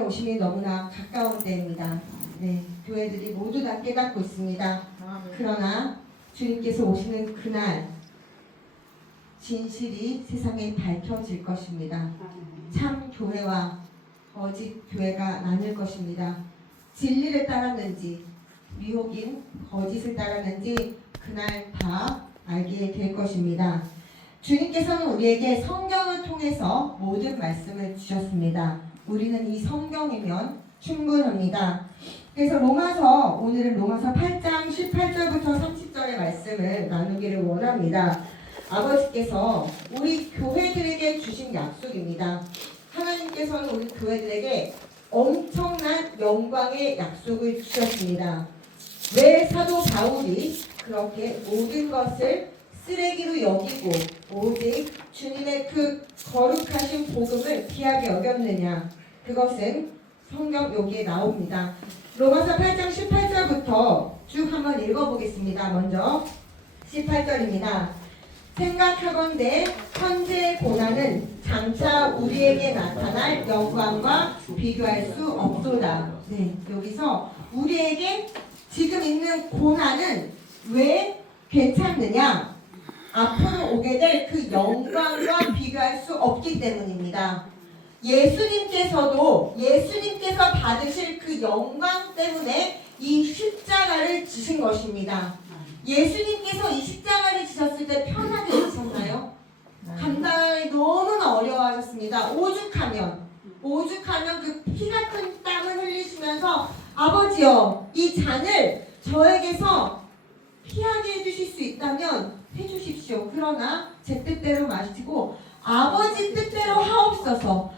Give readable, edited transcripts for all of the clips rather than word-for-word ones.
오심이 너무나 가까운 때입니다. 네, 교회들이 모두 다 깨닫고 있습니다. 그러나 주님께서 오시는 그날 진실이 세상에 밝혀질 것입니다. 참 교회와 거짓 교회가 나뉠 것입니다. 진리를 따랐는지 미혹인 거짓을 따랐는지 그날 다 알게 될 것입니다. 주님께서는 우리에게 성경을 통해서 모든 말씀을 주셨습니다. 우리는 이 성경이면 충분합니다. 그래서 오늘은 로마서 8장 18절부터 30절의 말씀을 나누기를 원합니다. 아버지께서 우리 교회들에게 주신 약속입니다. 하나님께서는 우리 교회들에게 엄청난 영광의 약속을 주셨습니다. 왜 사도 바울이 그렇게 모든 것을 쓰레기로 여기고 오직 주님의 그 거룩하신 복음을 귀하게 여겼느냐? 그것은 성경 여기에 나옵니다. 로마서 8장 18절부터 쭉 한번 읽어보겠습니다. 먼저 18절입니다. 생각하건대 현재의 고난은 장차 우리에게 나타날 영광과 비교할 수 없도다. 네, 여기서 우리에게 지금 있는 고난은 왜 괜찮느냐? 앞으로 오게 될 그 영광과 비교할 수 없기 때문입니다. 예수님께서 받으실 그 영광 때문에 이 십자가를 지신 것입니다. 예수님께서 이 십자가를 지셨을 때 편하게 지셨나요? 감당이 너무나 어려워하셨습니다. 오죽하면 그 피 같은 땀을 흘리시면서 아버지여 이 잔을 저에게서 피하게 해주실 수 있다면 해주십시오. 그러나 제 뜻대로 마시고 아버지 뜻대로 하옵소서.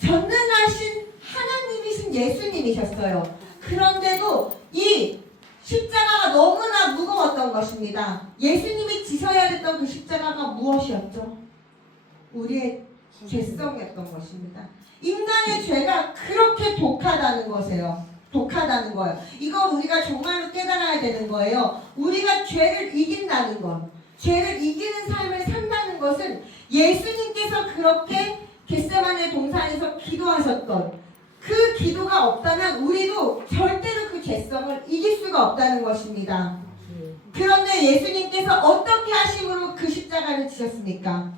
전능하신 하나님이신 예수님이셨어요. 그런데도 이 십자가가 너무나 무거웠던 것입니다. 예수님이 지셔야 했던 그 십자가가 무엇이었죠? 우리의 죄성이었던 것입니다. 인간의 죄가 그렇게 독하다는 거예요. 이거 우리가 정말로 깨달아야 되는 거예요. 우리가 죄를 이긴다는 것, 죄를 이기는 삶을 산다는 것은 예수님께서 그렇게 겟세마네 동산에서 기도하셨던 그 기도가 없다면 우리도 절대로 그 죄성을 이길 수가 없다는 것입니다. 그런데 예수님께서 어떻게 하심으로 그 십자가를 지셨습니까?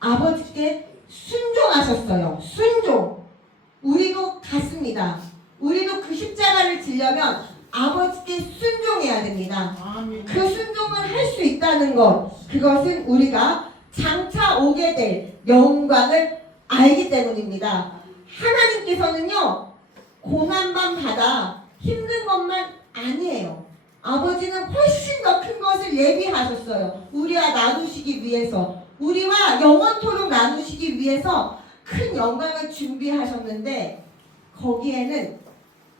아버지께 순종하셨어요. 순종. 우리도 같습니다. 우리도 그 십자가를 지려면 아버지께 순종해야 됩니다. 그 순종을 할 수 있다는 것, 그것은 우리가 장차 오게 될 영광을 알기 때문입니다. 하나님께서는요, 고난만 받아 힘든 것만 아니에요. 아버지는 훨씬 더 큰 것을 예비하셨어요. 우리와 나누시기 위해서, 우리와 영원토록 나누시기 위해서 큰 영광을 준비하셨는데 거기에는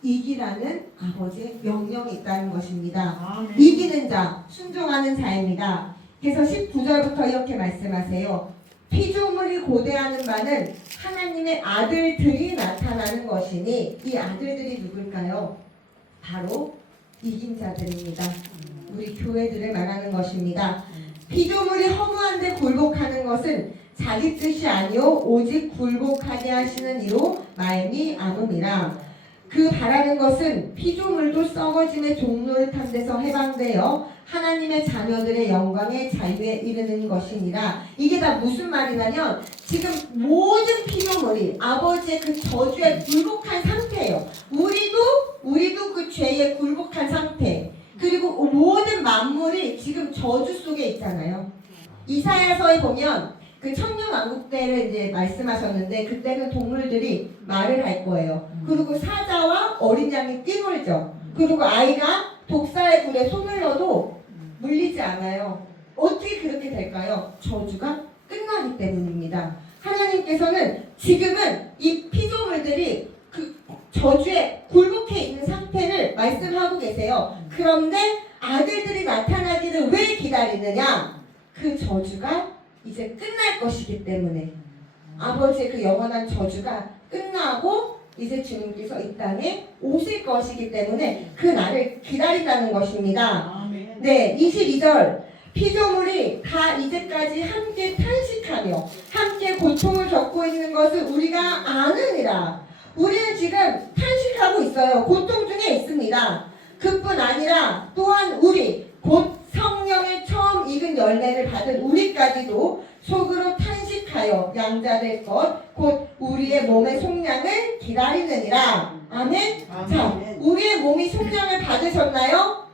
이기라는 아버지의 명령이 있다는 것입니다. 이기는 자, 순종하는 자입니다. 그래서 19절부터 이렇게 말씀하세요. 피조물이 고대하는 바는 하나님의 아들들이 나타나는 것이니 이 아들들이 누굴까요? 바로 이긴 자들입니다. 우리 교회들을 말하는 것입니다. 피조물이 허무한데 굴복하는 것은 자기 뜻이 아니요 오직 굴복하게 하시는 이로 말미암음이라. 그 바라는 것은 피조물도 썩어짐의 종로를 탄 데서 해방되어 하나님의 자녀들의 영광의 자유에 이르는 것이니라. 이게 다 무슨 말이냐면 지금 모든 피조물이 아버지의 그 저주에 굴복한 상태예요. 우리도 그 죄에 굴복한 상태. 그리고 모든 만물이 지금 저주 속에 있잖아요. 이사야서에 보면 그 천년왕국 때를 이제 말씀하셨는데 그때는 동물들이 말을 할 거예요. 그리고 사자와 어린 양이 뛰놀죠. 그리고 아이가 독사의 굴에 손을 넣어도 물리지 않아요. 어떻게 그렇게 될까요? 저주가 끝나기 때문입니다. 하나님께서는 지금은 이 피조물들이 그 저주에 굴복해 있는 상태를 말씀하고 계세요. 그런데 아들들이 나타나기를 왜 기다리느냐? 그 저주가 이제 끝날 것이기 때문에 아버지의 그 영원한 저주가 끝나고 이제 주님께서 이 땅에 오실 것이기 때문에 그 날을 기다린다는 것입니다. 네, 22절 피조물이 다 이제까지 함께 탄식하며 함께 고통을 겪고 있는 것을 우리가 아느니라. 우리는 지금 탄식하고 있어요. 고통 중에 있습니다. 그뿐 아니라 또한 우리 곧 성령의 처음 익은 열매를 받은 우리까지도 속으로 탄식하여 양자될 것 곧 우리의 몸의 속량을 기다리느니라. 아멘. 자, 우리의 몸이 속량을 받으셨나요?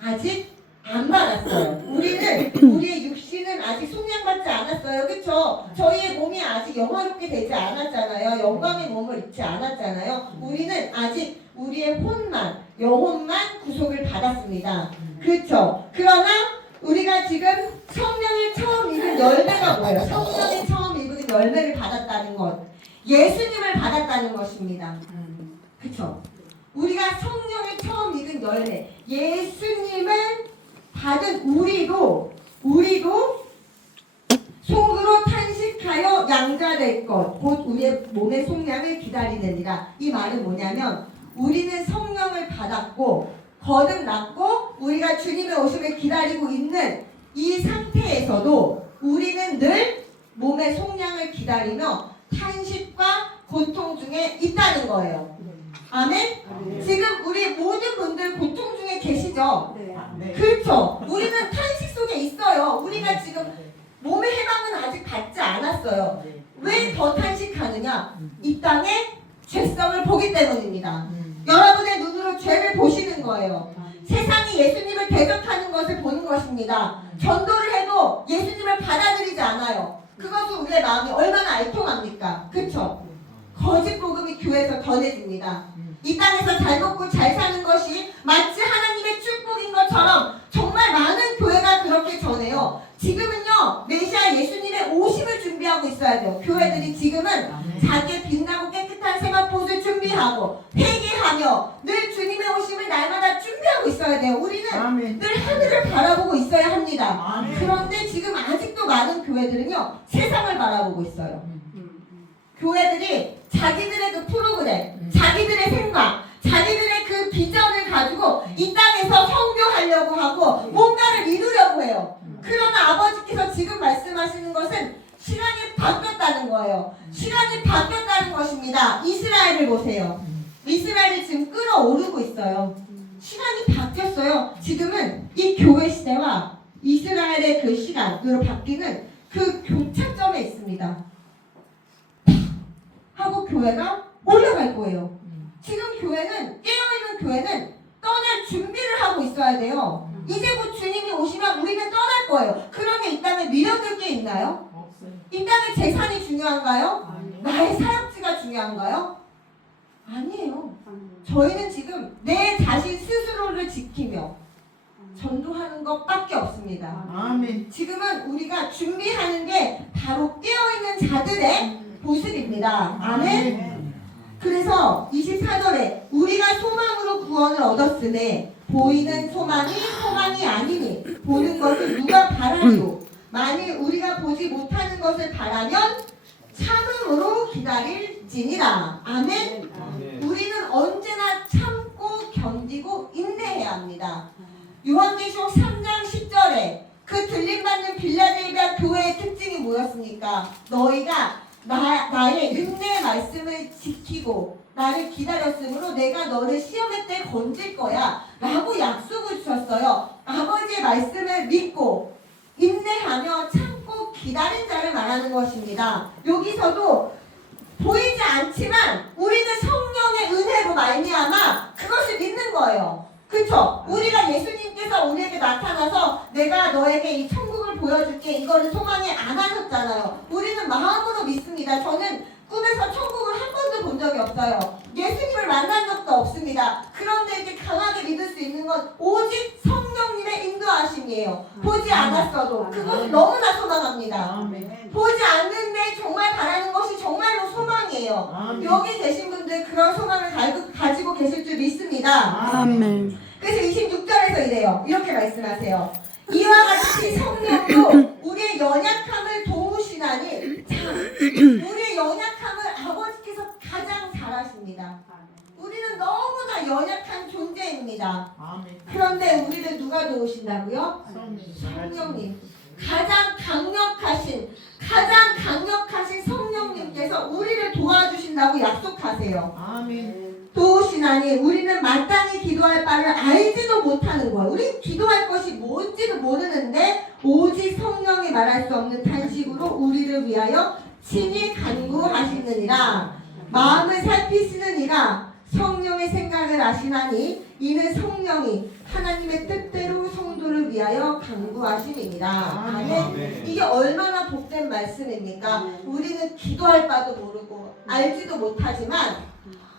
아직 안 받았어요. 우리의 육신은 아직 속량받지 않았어요. 그쵸? 저희의 몸이 아직 영화롭게 되지 않았잖아요. 영광의 몸을 입지 않았잖아요. 우리는 아직 우리의 혼만, 영혼만 구속을 받았습니다. 그쵸? 그러나 우리가 지금 성령의 처음 입은 열매가 뭐예요? 성령의 처음 입은 열매를 받았다는 것. 예수님을 받았다는 것입니다. 그쵸? 우리가 성령의 처음 익은 열매, 예수님을 받은 우리도 속으로 탄식하여 양자될 것, 곧 우리의 몸의 속량을 기다리느니라. 이 말은 뭐냐면 우리는 성령을 받았고 거듭났고 우리가 주님의 오심을 기다리고 있는 이 상태에서도 우리는 늘 몸의 속량을 기다리며 탄식과 고통 중에 있다는 거예요. 아멘? 지금 우리 모든 분들 고통 중에 계시죠? 그렇죠. 우리는 탄식 속에 있어요. 우리가 지금 몸의 해방은 아직 받지 않았어요. 왜 더 탄식하느냐? 이 땅에 죄성을 보기 때문입니다. 여러분의 눈으로 죄를 보시는 거예요. 세상이 예수님을 대적하는 것을 보는 것입니다. 전도를 해도 예수님을 받아들이지 않아요. 그것은 우리의 마음이 얼마나 알통합니까? 그렇죠? 거짓 복음이 교회에서 전해집니다. 이 땅에서 잘 먹고 잘 사는 것이 마치 하나님의 축복인 것처럼 정말 많은 교회가 그렇게 전해요. 지금은요, 메시아 예수님의 오심을 준비하고 있어야 돼요. 교회들이 지금은 자기의 빛나고 깨끗한 세마포를 준비하고 회개하며 늘 주님의 오심을 날마다 준비하고 있어야 돼요. 우리는 늘 하늘을 바라보고 있어야 합니다. 그런데 지금 아직도 많은 교회들은요, 세상을 바라보고 있어요. 교회들이 자기들의 그 프로그램, 자기들의 생각, 자기들의 그 비전을 가지고 이 땅에서 선교하려고 하고 뭔가를 이루려고 해요. 그러나 아버지께서 지금 말씀하시는 것은 시간이 바뀌었다는 거예요. 시간이 바뀌었다는 것입니다. 이스라엘을 보세요. 이스라엘이 지금 끌어오르고 있어요. 시간이 바뀌었어요. 지금은 이 교회 시대와 이스라엘의 그 시간으로 바뀌는 그 교차점에 있습니다. 하고 교회가 올라갈 거예요. 지금 교회는, 깨어있는 교회는 떠날 준비를 하고 있어야 돼요. 이제 곧 주님이 오시면 우리는 떠날 거예요. 그러면 이 땅에 미련될 게 있나요? 이 땅의 재산이 중요한가요? 나의 사역지가 중요한가요? 아니에요. 저희는 지금 내 자신 스스로를 지키며 전도하는 것밖에 없습니다. 아멘. 지금은 우리가 준비하는 게 바로 깨어있는 자들의 모습입니다. 아멘. 그래서 24절에 우리가 소망으로 구원을 얻었으니 보이는 소망이 아니니 보는 것을 누가 바라리요. 만일 우리가 보지 못하는 것을 바라면 참음으로 기다릴지니라. 아멘. 우리는 언제나 참고 견디고 인내해야 합니다. 요한계시록 3장 10절에 그 들림받는 빌라델비아 교회의 특징이 뭐였습니까? 너희가 나의 인내의 말씀을 지키고 나를 기다렸으므로 내가 너를 시험의 때 건질 거야 라고 약속을 주셨어요. 아버지의 말씀을 믿고 인내하며 참고 기다린 자를 말하는 것입니다. 여기서도 보이지 않지만 우리는 성령의 은혜로 말미암아 그것을 믿는 거예요. 그쵸? 우리가 예수님께서 우리에게 나타나서 내가 너에게 이 천국을 보여줄게 이거를 소망에 안 하셨잖아요. 우리는 마음으로 믿습니다. 저는 꿈에서 천국을 한 번도 본 적이 없어요. 예수님을 만난 적도 없습니다. 그런데 이제 강하게 믿을 수 있는 건 오직 성령님의 인도하심이에요. 보지 않았어도 그것을 너무나 소망합니다. 보지 않는데 정말 바라는 것이 정말로 소망이에요. 여기 계신 분들 그런 소망을 가지고 계실 줄 믿습니다. 아멘. 그래서 26절에서 이래요. 이렇게 말씀하세요. 이와 같이 성령도 우리의 연약함을 도우시나니 우리의 연약함을 아버지께서 가장 잘 아십니다. 우리는 너무나 연약한 존재입니다. 그런데 우리를 누가 도우신다고요? 성령님. 가장 강력하신 성령님께서 통해서 우리를 도와주신다고 약속하세요. 아멘. 도우시나니 우리는 마땅히 기도할 바를 알지도 못하는 거예요. 우리 기도할 것이 뭔지도 모르는데 오직 성령이 말할 수 없는 탄식으로 우리를 위하여 친히 간구하시느니라. 마음을 살피시느니라. 성령의 생각을 아시나니 이는 성령이 하나님의 뜻대로 성도를 위하여 간구하심이니라. 아멘. 이게 얼마나 복된 말씀입니까? 우리는 기도할 바도 모르고 알지도 못하지만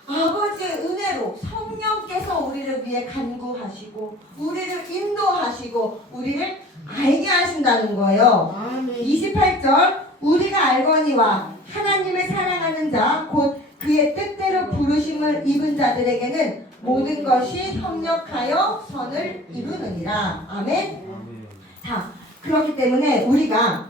아버지의 은혜로 성령께서 우리를 위해 간구하시고 우리를 인도하시고 우리를 알게 하신다는 거예요. 아멘. 28절 우리가 알거니와 하나님을 사랑하는 자 곧 그의 뜻대로 부르심을 입은 자들에게는 모든 것이 협력하여 선을 이루느니라. 아멘. 자, 그렇기 때문에 우리가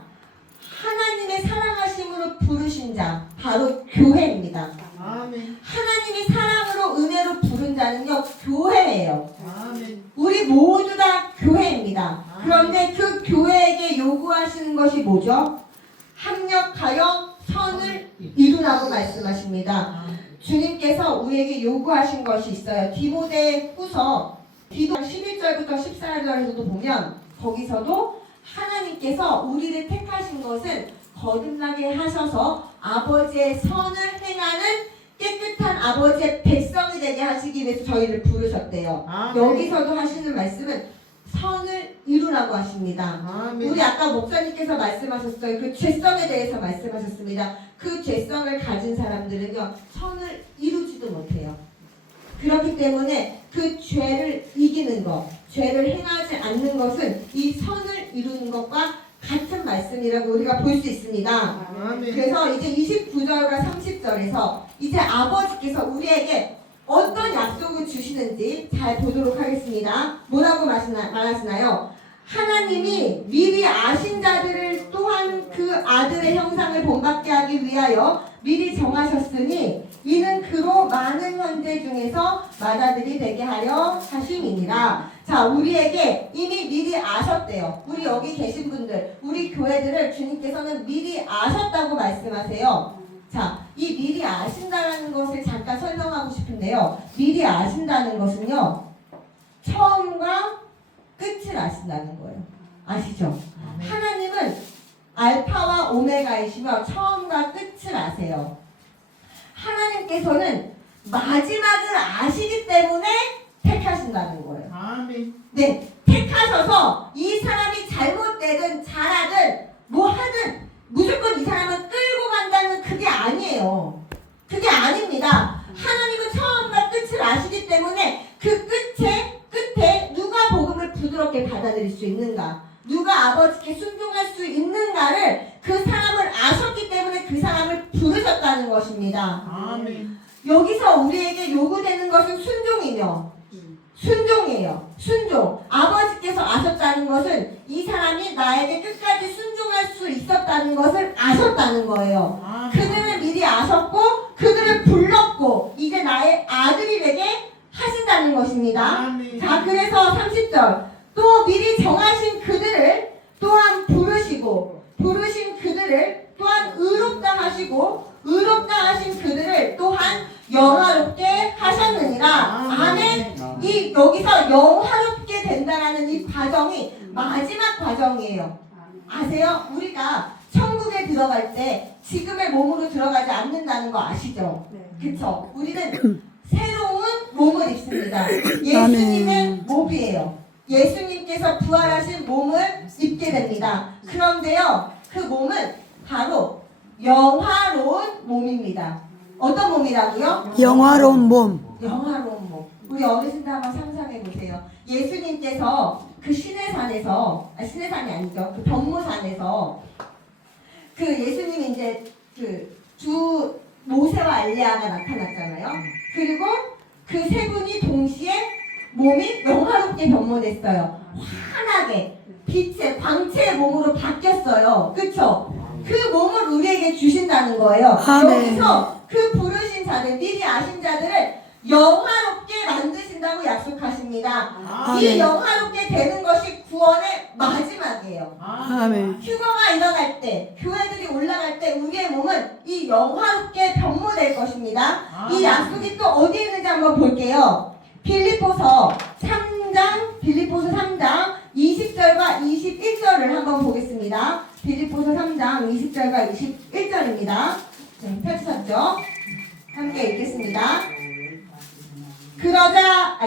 하나님의 사랑하심으로 부르신 자 바로 교회입니다. 아멘. 하나님이 사랑으로 은혜로 부른 자는요 교회예요. 아멘. 우리 모두 다 교회입니다. 그런데 그 교회에게 요구하시는 것이 뭐죠? 합력하여 선을 이루라고 말씀하십니다. 주님께서 우리에게 요구하신 것이 있어요. 디모데후서 11절부터 14절에서도 보면 거기서도 하나님께서 우리를 택하신 것은 거듭나게 하셔서 아버지의 선을 행하는 깨끗한 아버지의 백성이 되게 하시기 위해서 저희를 부르셨대요. 아멘. 여기서도 하시는 말씀은 선을 이루라고 하십니다. 아멘. 우리 아까 목사님께서 말씀하셨어요. 그 죄성에 대해서 말씀하셨습니다. 그 죄성을 가진 사람들은요 선을 이루지도 못해요. 그렇기 때문에 그 죄를 이기는 것, 죄를 행하지 않는 것은 이 선을 이루는 것과 같은 말씀이라고 우리가 볼 수 있습니다. 아멘. 그래서 이제 29절과 30절에서 이제 아버지께서 우리에게 어떤 약속을 주시는지 잘 보도록 하겠습니다. 뭐라고 말하시나요? 하나님이 미리 아신 자들을 또한 그 아들의 형상을 본받게 하기 위하여 미리 정하셨으니 이는 그로 많은 현재 중에서 맏아들이 되게 하려 하심이니라. 자, 우리에게 이미 미리 아셨대요. 우리 여기 계신 분들, 우리 교회들을 주님께서는 미리 아셨다고 말씀하세요. 자, 이 미리 아신다는 것을 잠깐 설명하고 싶은데요. 미리 아신다는 것은요, 처음과 끝을 아신다는 거예요. 아시죠? 하나님은 알파와 오메가이시며 처음과 끝을 아세요. 하나님께서는 마지막을 아시기 때문에 택하신다는 거예요. 아멘. 네, 택하셔서 이 사람이 잘못되든 잘하든 뭐 하든 무조건 이 사람은 끌고 간다는 그게 아니에요. 그게 아닙니다. 하나님은 처음과 끝을 아시기 때문에 그 끝에 누가 복음을 부드럽게 받아들일 수 있는가, 누가 아버지께 순종할 수 있는가를 그 사람을 아셨기 때문에 그 사람을 부르셨다는 것입니다. 아멘. 여기서 우리에게 요구되는 것은 순종이며 순종이에요. 순종. 아버지께서 아셨다는 것은 이 사람이 나에게 끝까지 순종할 수 있었다는 것을 아셨다는 거예요. 아멘. 그들을 미리 아셨고 그들을 불렀고 이제 나의 아들이 되게 하신다는 것입니다. 아멘. 자, 그래서 30절 또 미리 정하신 그들을 또한 부르시고 부르신 그들을 또한 의롭다 하시고 의롭다 하신 그들을 또한 영화롭게 하셨느니라. 아멘. 이 여기서 영화롭게 된다라는 이 과정이 마지막 과정이에요. 아세요? 우리가 천국에 들어갈 때 지금의 몸으로 들어가지 않는다는 거 아시죠? 그쵸? 우리는 새로운 몸을 입습니다. 예수님의 몸이에요. 예수님께서 부활하신 몸을 입게 됩니다. 그런데요, 그 몸은 바로 영화로운 몸입니다. 어떤 몸이라고요? 영화로운 몸. 영화로운 몸. 우리 어르신들 한번 상상해 보세요. 예수님께서 그 시내산에서, 시내산이 아니죠. 그 변모산에서 그 예수님이 이제 그 두 모세와 엘리야가 나타났잖아요. 그리고 그 세 분이 동시에 몸이 영화롭게 변모됐어요. 환하게 빛의 광채의 몸으로 바뀌었어요. 그쵸? 그 몸을 우리에게 주신다는 거예요. 아멘. 여기서 그 부르신 자들, 미리 아신 자들을 영화롭게 만드신다. 된다고 약속하십니다. 아멘. 이 영화롭게 되는 것이 구원의 마지막이에요. 아멘. 휴거가 일어날 때, 교회들이 올라갈 때 우리의 몸은 이 영화롭게 변모될 것입니다. 이 약속이 또 어디에 있는지 한번 볼게요. 빌립보서 3장 20절과 21절을 한번 보겠습니다. 빌립보서 3장 20절과 21절입니다. 네, 펼치셨죠? 함께 읽겠습니다.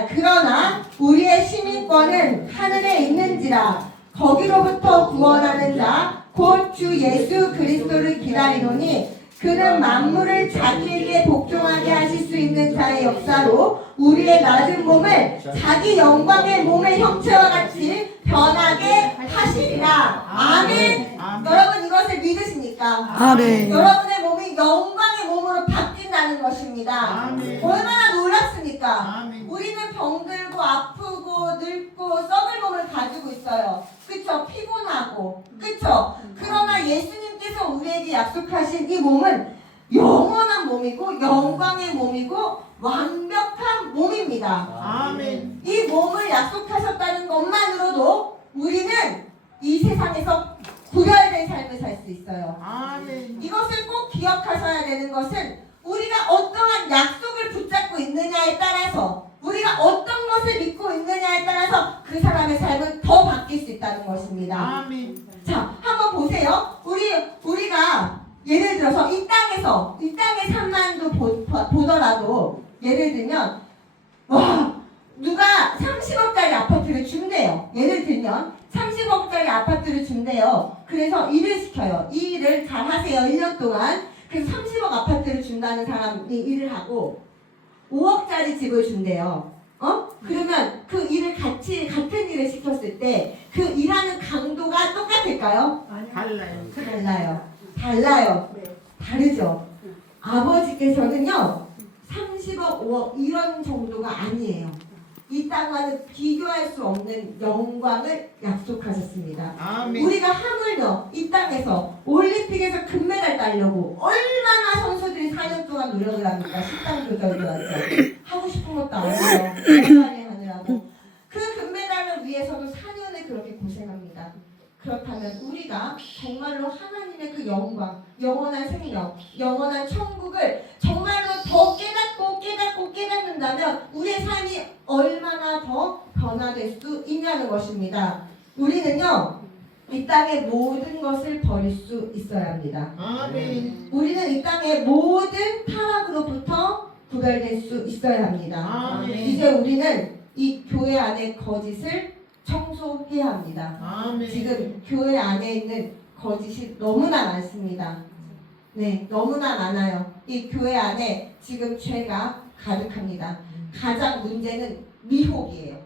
그러나 우리의 시민권은 하늘에 있는지라 거기로부터 구원하는 자 곧 주 예수 그리스도를 기다리노니 그는 만물을 자기에게 복종하게 하실 수 있는 자의 역사로 우리의 낮은 몸을 자기 영광의 몸의 형체와 같이 변하게 하시리라. 아멘. 여러분 이것을 믿으십니까? 아멘. 여러분의 몸이 영광의 몸으로 바뀐다는 것입니다. 아멘. 얼마나 놀랍습니까? 아멘. 우리는 병들고 아프고 늙고 썩을 몸을 가지고 있어요. 그쵸? 피곤하고 그쵸? 그러나 예수님께서 우리에게 약속하신 이 몸은 영원한 몸이고 영광의 몸이고 완벽한 몸입니다. 아멘. 이 몸을 약속하셨다는 것만으로도 우리는 이 세상에서 구별된 삶을 살 수 있어요. 아멘. 이것을 꼭 기억하셔야 되는 것은 우리가 어떠한 약속을 붙잡고 있느냐에 따라서 우리가 어떤 것을 믿고 있느냐에 따라서 그 사람의 삶은 더 바뀔 수 있다는 것입니다. 아멘. 자, 한번 보세요. 우리가 예를 들어서 이 땅의 산만도 보더라도 예를 들면 누가 30억짜리 아파트를 준대요. 예를 들면 30억짜리 아파트를 준대요. 그래서 일을 시켜요. 이 일을 잘 하세요. 1년 동안. 그래서 30억 아파트를 준다는 사람이 일을 하고 5억짜리 집을 준대요. 그러면 그 일을 같은 일을 시켰을 때 그 일하는 강도가 똑같을까요? 달라요. 다르죠. 아버지께서는요 30억, 5억 이런 정도가 아니에요. 이 땅과는 비교할 수 없는 영광을 약속하셨습니다. 아멘. 우리가 하물며 이 땅에서 올림픽에서 금메달 따려고 얼마나 선수들이 4년 동안 노력을 합니까? 식단 조절도 하고 싶은 것도 아니에요. 건강히 하느라고. 그 금메달을 위해서도 4년을 그렇게 고생합니다. 그렇다면 우리가 정말로 하나님의 그 영광, 영원한 생명, 영원한 천국을 정말로 더 깨닫는다면 우리의 삶이 얼마나 더 변화될 수 있냐는 것입니다. 우리는요 이 땅의 모든 것을 버릴 수 있어야 합니다. 아멘. 우리는 이 땅의 모든 타락으로부터 구별될 수 있어야 합니다. 아멘. 이제 우리는 이 교회 안의 거짓을 청소해야 합니다. 아멘. 지금 교회 안에 있는 거짓이 너무나 많습니다. 네, 너무나 많아요. 이 교회 안에 지금 죄가 가득합니다. 가장 문제는 미혹이에요.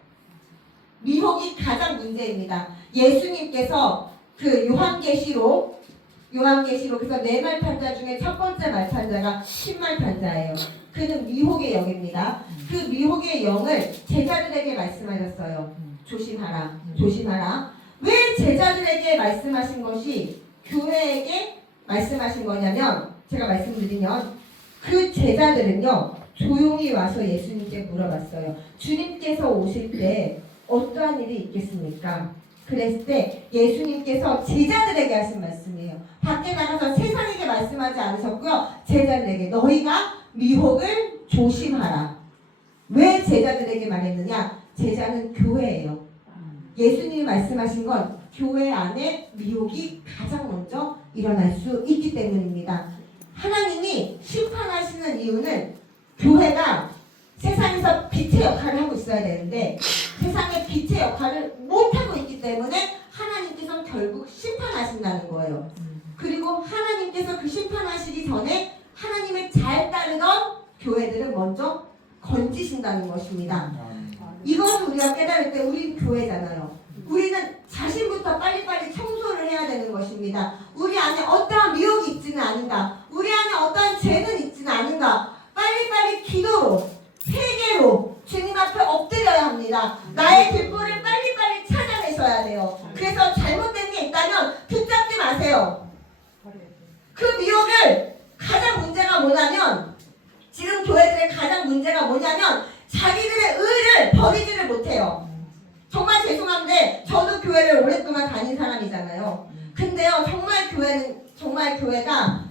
미혹이 가장 문제입니다. 예수님께서 그 요한계시록에서 네 말탄자 중에 첫 번째 말탄자가 신말탄자예요. 그는 미혹의 영입니다. 그 미혹의 영을 제자들에게 말씀하셨어요. 조심하라. 왜 제자들에게 말씀하신 것이 교회에게 말씀하신 거냐면 제가 말씀드리면 그 제자들은요 조용히 와서 예수님께 물어봤어요. 주님께서 오실 때 어떠한 일이 있겠습니까? 그랬을 때 예수님께서 제자들에게 하신 말씀이에요. 밖에 나가서 세상에게 말씀하지 않으셨고요. 제자들에게 너희가 미혹을 조심하라. 왜 제자들에게 말했느냐? 제자는 교회예요. 예수님이 말씀하신 건 교회 안에 미혹이 가장 먼저 일어날 수 있기 때문입니다. 하나님이 심판하시는 이유는 교회가 세상에서 빛의 역할을 하고 있어야 되는데 세상의 빛의 역할을 못하고 있기 때문에 하나님께서 결국 심판하신다는 거예요. 그리고 하나님께서 그 심판하시기 전에 하나님의 잘 따르던 교회들은 먼저 건지신다는 것입니다. 이것을 우리가 깨달을 때 우리는 교회잖아요. 우리는 자신부터 빨리빨리 청소를 해야 되는 것입니다. 우리 안에 어떠한 미혹이 있지는 않은가, 우리 안에 어떠한 죄는 있지는 않은가, 빨리빨리 기도로 회개로 주님 앞에 엎드려야 합니다. 나의 뒷불을 빨리빨리 찾아내셔야 돼요. 그래서 잘못된 게 있다면 붙잡지 마세요. 그 미혹을 가장 문제가 뭐냐면 지금 교회들의 가장 문제가 뭐냐면 자기들의 의를 교회를 오랫동안 다닌 사람이잖아요. 근데요, 정말 교회가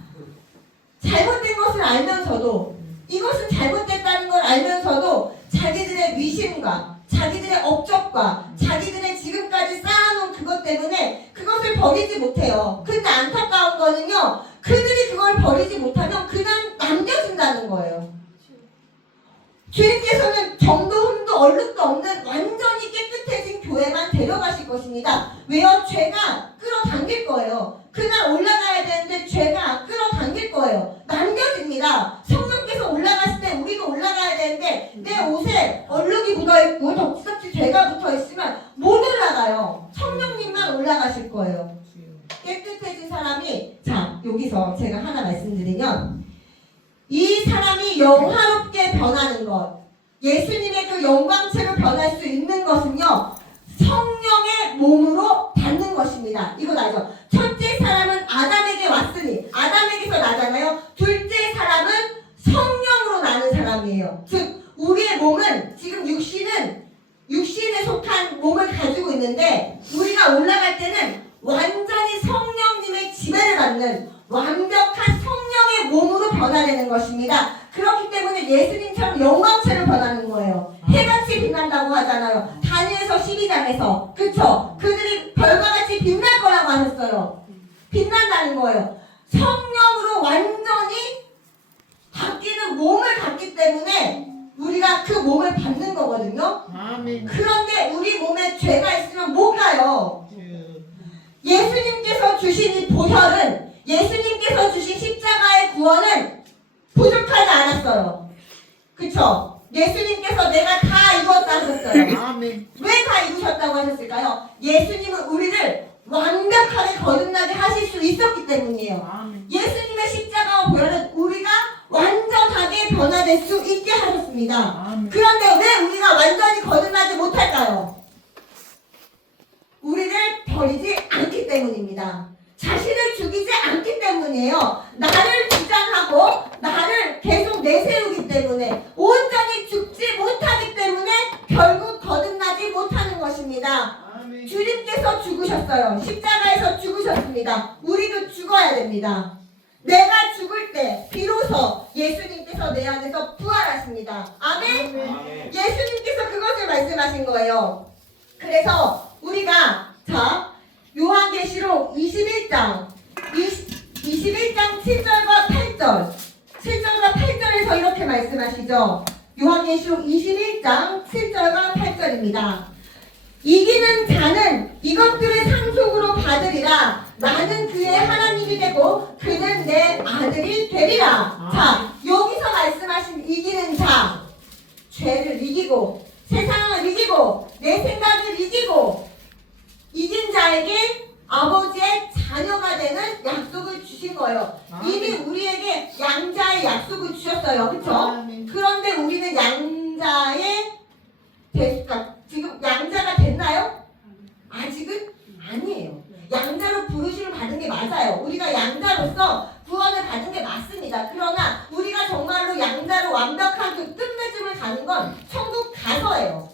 잘못된 것을 알면서도, 이것은 잘못됐다는 걸 알면서도 자기들의 위신과 자기들의 업적과 자기들의 지금까지 쌓아놓은 그것 때문에 그것을 버리지 못해요. 근데 안타까운 거는요, 그들이 그걸 버리지 못하면 그냥 남겨진다는 거예요. 주님께서는 정도, 흠도, 얼룩도 없는 완전히 깨끗해진 교회만 데려가실 것입니다. 왜요? 죄가 끌어당길 거예요. 그날 올라가야 되는데 죄가 끌어당길 거예요. 남겨집니다. 성령께서 올라갔을 때 우리도 올라가야 되는데 내 옷에 얼룩이 묻어있고 덕지덕지 죄가 붙어있으면 못 올라가요. 성령님만 올라가실 거예요. 깨끗해진 사람이, 자, 여기서 제가 하나 말씀드리면, 이 사람이 영화롭게 변하는 것, 예수님의 그 영광체로 변할 수 있는 것은요, 성령의 몸으로 받는 것입니다. 이거 알죠? 첫째 사람은 아담에게 왔으니, 아담에게서 나잖아요. 둘째 사람은 성령으로 나는 사람이에요. 즉 우리의 몸은, 지금 육신에 속한 몸을 가지고 있는데, 우리가 올라갈 때는 완전히 성령님의 지배를 받는 완벽한 성령의 몸으로 변화되는 것입니다. 그렇기 때문에 예수님처럼 영광체로 변하는 거예요. 해같이 빛난다고 하잖아요. 다니엘서 12장에서. 그쵸? 그들이 별과 같이 빛날 거라고 하셨어요. 빛난다는 거예요. 성령으로 완전히 바뀌는 몸을 갖기 때문에 우리가 그 몸을 받는 거거든요. 아멘. 그런데 우리 몸에 죄가 있으면 못 가요. 예수님께서 주신 이 보혈은, 예수님께서 주신 십자가의 구원은 부족하지 않았어요. 그쵸? 예수님께서 내가 다 이뤘다 하셨어요. 아멘. 왜 다 이루셨다고 하셨을까요? 예수님은 우리를 완벽하게 거듭나게 하실 수 있었기 때문이에요. 아멘. 예수님의 십자가와 보혈은 우리가 완전하게 변화될 수 있게 하셨습니다. 아멘. 그런데 왜 우리가 완전히 거듭나지 못할까요? 우리를 버리지 않기 때문입니다. 자신을 죽이지 않기 때문이에요. 나를 주장하고 나를 계속 내세우기 때문에, 온전히 죽지 못하기 때문에 결국 거듭나지 못하는 것입니다. 아멘. 주님께서 죽으셨어요. 십자가에서 죽으셨습니다. 우리도 죽어야 됩니다. 내가 죽을 때 비로소 예수님께서 내 안에서 부활하십니다. 아멘? 아멘. 예수님께서 그것을 말씀하신 거예요. 그래서 우리가, 자, 요한계시록 21장 7절과 8절 7절과 8절에서 이렇게 말씀하시죠. 요한계시록 21장 7절과 8절입니다. 이기는 자는 이것들을 상속으로 받으리라. 나는 그의 하나님이 되고 그는 내 아들이 되리라. 자, 여기서 말씀하신 이기는 자, 죄를 이기고 세상을 이기고 내 생각을 이기고 이긴 자에게 아버지의 자녀가 되는 약속을 주신 거예요. 이미 우리에게 양자의 약속을 주셨어요. 그렇죠? 그런데 우리는 양자의 지금 양자가 됐나요? 아직은 아니에요. 양자로 부르심을 받은 게 맞아요. 우리가 양자로서 구원을 받은 게 맞습니다. 그러나 우리가 정말로 양자로 완벽한 그 끝맺음을 가는 건 천국 가서예요.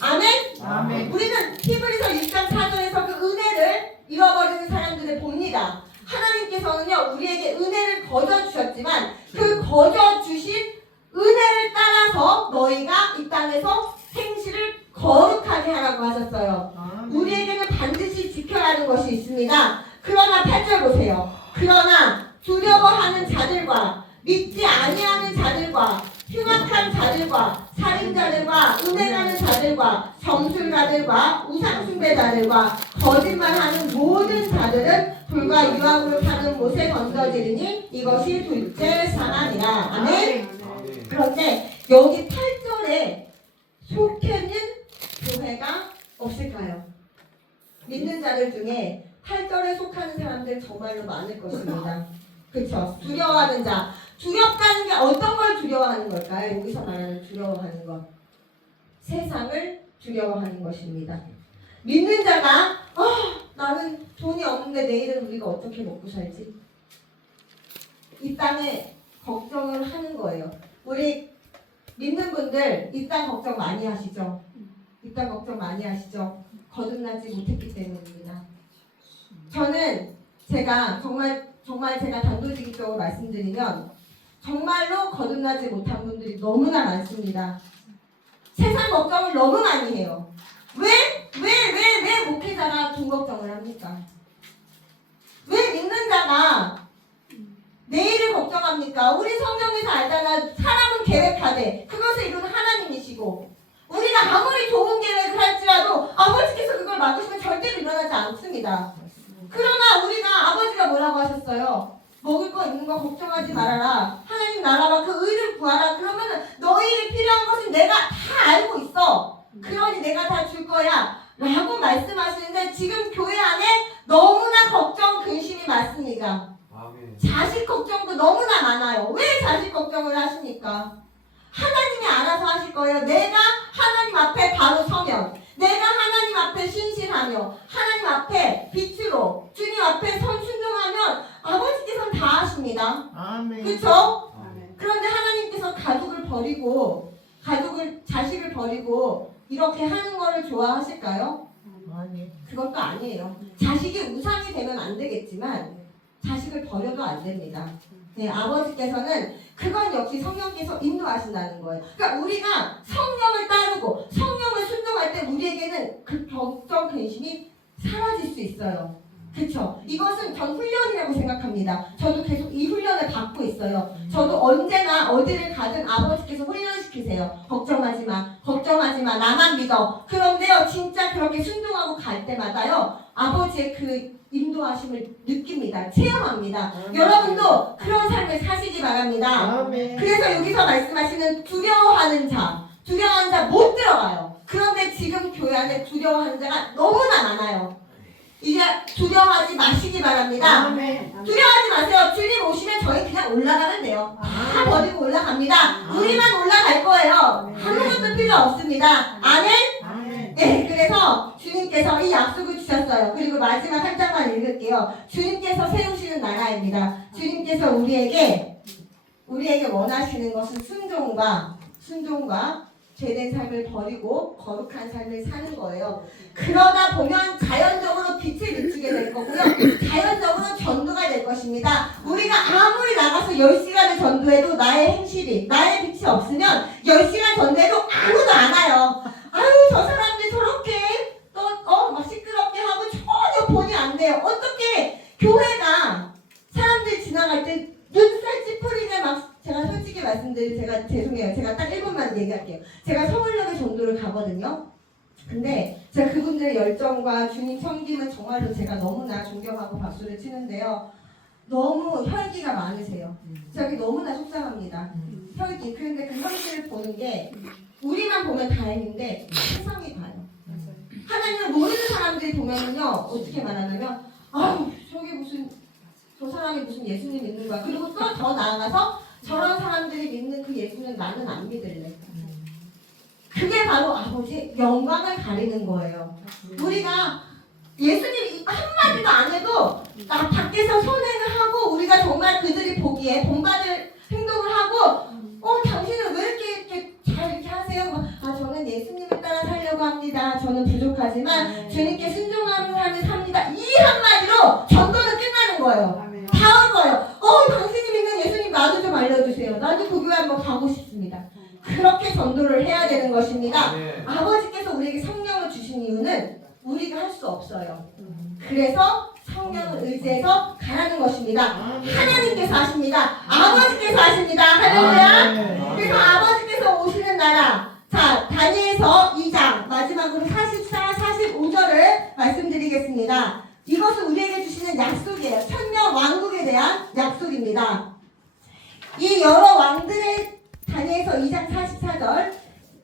아멘? 아멘. 우리는 히브리서 6장 4절에서 그 은혜를 잃어버리는 사람들을 봅니다. 하나님께서는요, 우리에게 은혜를 거저 주셨지만 그 거저 주신 은혜를 따라서 너희가 이 땅에서 행실을 거룩하게 하라고 하셨어요. 우리에게는 반드시 지켜야 하는 것이 있습니다. 그러나 8절 보세요. 그러나 두려워하는 자들과 믿지 아니하는 자들과 흉악한 자들과 살인자들과 은행하는 자들과 점술가들과 우상숭배자들과 거짓말하는 모든 자들은 불과 유황으로 타는 못에 던져지리니 이것이 둘째 사망이라. 아멘. 그런데 여기 8절에 속해있는 교회가 없을까요? 믿는 자들 중에 8절에 속하는 사람들 정말로 많을 것입니다. 그렇죠? 두려워하는 자. 두렵다는 게 어떤 걸 두려워하는 걸까요? 여기서 말하는 두려워하는 것. 세상을 두려워하는 것입니다. 믿는 자가 나는 돈이 없는데 내일은 우리가 어떻게 먹고 살지? 이 땅에 걱정을 하는 거예요. 우리 믿는 분들 이 땅 걱정 많이 하시죠? 이 땅 걱정 많이 하시죠? 거듭나지 못했기 때문입니다. 저는 제가 정말 제가 단도직입적으로 말씀드리면 정말로 거듭나지 못한 분들이 너무나 많습니다. 세상 걱정을 너무 많이 해요. 왜 목회자가 돈 걱정을 합니까? 왜 믿는 자가 내일을 걱정합니까? 우리 성경에서 알잖아. 사람은 계획하되 그것을 이루는 하나님이시고 우리가 아무리 좋은 계획을 할지라도 아버지께서 그걸 막으시면 절대로 일어나지 않습니다. 그러나 우리가 아버지가 뭐라고 하셨어요? 먹을 거 있는 거 걱정하지 말아라. 하나님 나라와 그 의를 구하라. 그러면 너희에게 필요한 것은 내가 다 알고 있어. 그러니 내가 다 줄 거야. 라고 말씀하시는데 지금 교회 안에 너무나 걱정, 근심이 많습니다. 자식 걱정도 너무나 많아요. 왜 자식 걱정을 하십니까? 하나님이 알아서 하실 거예요. 내가 하나님 앞에 바로 서면, 내가 하나님 앞에 신실하며, 하나님 앞에 빛으로, 주님 앞에 순종하면 아버지께서는 다 하십니다. 아멘. 그렇죠? 아멘. 그런데 하나님께서 자식을 버리고 이렇게 하는 거를 좋아하실까요? 아니. 그것도 아니에요. 자식이 우상이 되면 안 되겠지만 자식을 버려도 안 됩니다. 네, 아버지께서는 그건 역시 성령께서 인도하신다는 거예요. 그러니까 우리가 성령을 따르고 성령을 순종할 때 우리에게는 그 걱정, 근심이 사라질 수 있어요. 그렇죠? 이것은 전 훈련이라고 생각합니다. 저도 계속 이 훈련을 받고 있어요. 저도 언제나 어디를 가든 아버지께서 훈련시키세요. 걱정하지 마, 나만 믿어. 그런데요, 진짜 그렇게 순종하고 갈 때마다요, 아버지의 그 인도하심을 느낍니다. 체험합니다. 여러분도 그런 삶을 사시기 바랍니다. 아멘. 그래서 여기서 말씀하시는 두려워하는 자 못 들어가요. 그런데 지금 교회 안에 두려워하는 자가 너무나 많아요. 이제 두려워하지 마시기 바랍니다. 아멘. 두려워하지 마세요. 주님 오시면 저희 그냥 올라가면 돼요. 다 버리고 올라갑니다. 우리만 올라갈 거예요. 아무것도 필요 없습니다. 아멘? 아멘. 네, 그래서 주님께서 이 약속을 주셨어요. 그리고 마지막 한 장만 읽을게요. 주님께서 세우시는 나라입니다. 주님께서 우리에게 원하시는 것은 순종과 죄된 삶을 버리고 거룩한 삶을 사는 거예요. 그러다 보면 자연적으로 빛을 비추게 될 거고요. 자연적으로 전도가 될 것입니다. 우리가 아무리 나가서 10시간을 전도해도 나의 행실이, 나의 빛이 없으면 10시간 전도해도 아무도 안 와요. 아유, 저 사람들 저렇게 막 시끄럽게 하고 전혀 본이 안 돼요. 어떻게 교회가 사람들이 지나갈 때 눈살 찌푸리게 막, 제가 솔직히 말씀드리면 죄송해요. 제가 딱 1분만 얘기할게요. 제가 서울역에 전도를 가거든요. 근데 제가 그분들의 열정과 주님 섬김은 정말로 제가 너무나 존경하고 박수를 치는데요. 너무 혈기가 많으세요. 저기 너무나 속상합니다. 혈기. 그런데 그 혈기를 보는 게 우리만 보면 다행인데 세상이 봐요. 하나님을 모르는 사람들이 보면은요, 어떻게 말하냐면, 아유, 저 사람이 무슨 예수님 믿는 거야. 그리고 또 더 나아가서 저런 사람들이 믿는 그 예수는 나는 안 믿을래. 그게 바로 아버지의 영광을 가리는 거예요. 우리가 예수님 한마디도 안 해도 나 밖에서 선행을 하고 우리가 정말 그들이 보기에 본받을 행동을 하고 당신은 왜 이렇게 잘 이렇게 하세요? 저는 예수님을 따라 살려고 합니다. 저는 부족하지만 주님께 순종하는 삶을 삽니다. 이 한마디로 전도는 끝나는 거예요. 다 올 거예요. 당신이 믿는 예수님 나도 좀 알려주세요. 나도 그 교회 한번 가고 싶습니다. 그렇게 전도를 해야 되는 것입니다. 아버지께서 우리에게 성령을 주신 이유는 우리가 할 수 없어요. 그래서 성령을 의지해서 가라는 것입니다. 하나님께서 하십니다. 아버지께서 하십니다. 할렐루야. 그래서 아버지께서 오시는 나라. 자, 다니엘서 2장 마지막으로 44, 45절을 말씀드리겠습니다. 이것은 우리에게 주시는 약속이에요. 천년 왕국에 대한 약속입니다. 이 여러 왕들의 다니엘서 2장 44절,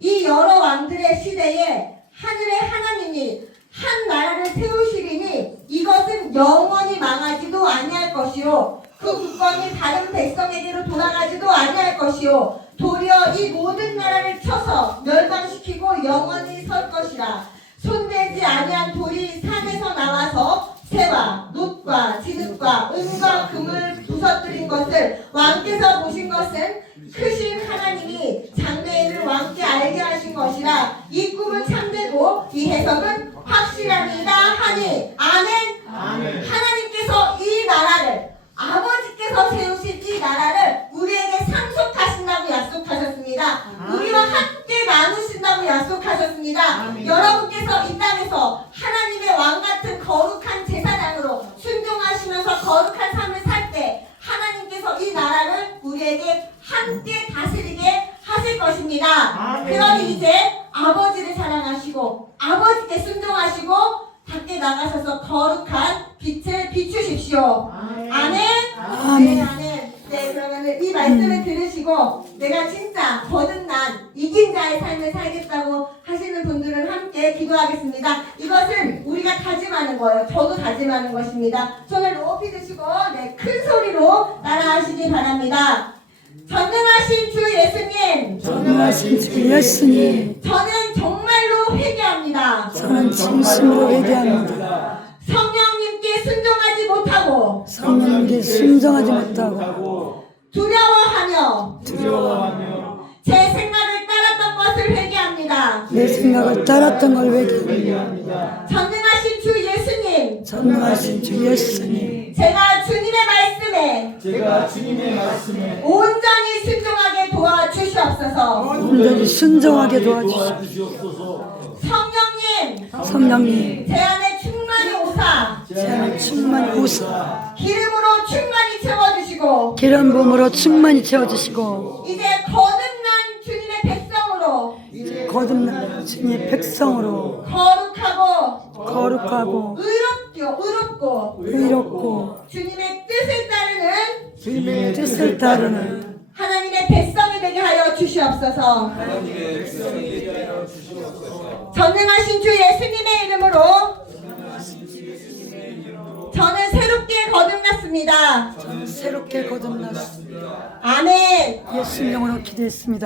이 여러 왕들의 시대에 하늘의 하나님이 한 나라를 세우시리니 이것은 영원히 망하지도 아니할 것이요 그 국권이 다른 백성에게로 돌아가지도 아니할 것이요 도리어 이 모든 나라를 쳐서 멸망시키고 영원히 설 것이라. 손대지 아니한 돌이 산에서 나와서 새와 놋과 진흙과 은과 금을 부서뜨린 것을 왕께서 보신 것은 크신 하나님이 장래일을 왕께 알게 하신 것이라. 이 꿈은 참되고 이 해석은 확실합니다 하니 아멘. 하나님께서 이 나라를 아버지께서 세우신 이 나라를 우리에게 상속하신다고 약속하셨습니다. 우리와 함께 나누신다고 약속하셨습니다. 여러분께서 이 땅에서 하나님의 왕같은 거룩한 제사장으로 순종하시면서 거룩한 삶을 살 때 하나님께서 이 나라를 우리에게 함께 다스리게 하실 것입니다. 그러니 이제 아버지를 사랑하시고 아버지께 순종하시고 밖에 나가셔서 거룩한 빛을 비추십시오. 아멘. 네, 아멘. 네, 그러면 이 말씀을 들으시고 내가 진짜 거듭난 이긴 자의 삶을 살겠다고 하시는 분들은 함께 기도하겠습니다. 이것은 우리가 다짐하는 거예요. 저도 다짐하는 것입니다. 손을 높이 드시고 네, 큰 소리로 따라하시기 바랍니다. 전능하신 주 예수님, 전능하신 주 예수님, 저는 정말로 회개합니다. 저는 진심으로 회개합니다. 성령님께 순종하지 못하고 성령님께 순종하지 못하고 두려워하며 두려워하며 제 생각을 따랐던 것을 회개합니다. 내 생각을 따랐던 걸 회개합니다. 전능하신 주 예수님, 전능하신 주 예수님, 제가 주님의 말씀에 온전히 순종하게 도와주시옵소서. 온전히 순종하게 도와주시옵소서. 성령님, 성령님, 제 안에 충만히 오사 제 안에 충만히 오사 기름으로 충만히 채워주시고 기름 부음으로 충만히 채워주시고 이제 거듭난 주님의 백성으로 거듭난 주님의 백성으로 거룩하고 거룩하고 의롭고 의롭고 주님의 뜻을 따르는 하나님의 백성이 되게 하여 주시옵소서. 전능하신 주 예수님의 이름으로 저는 새롭게 거듭났습니다. 새롭게 거듭났습니다. 아멘. 예수 이름으로 기도했습니다.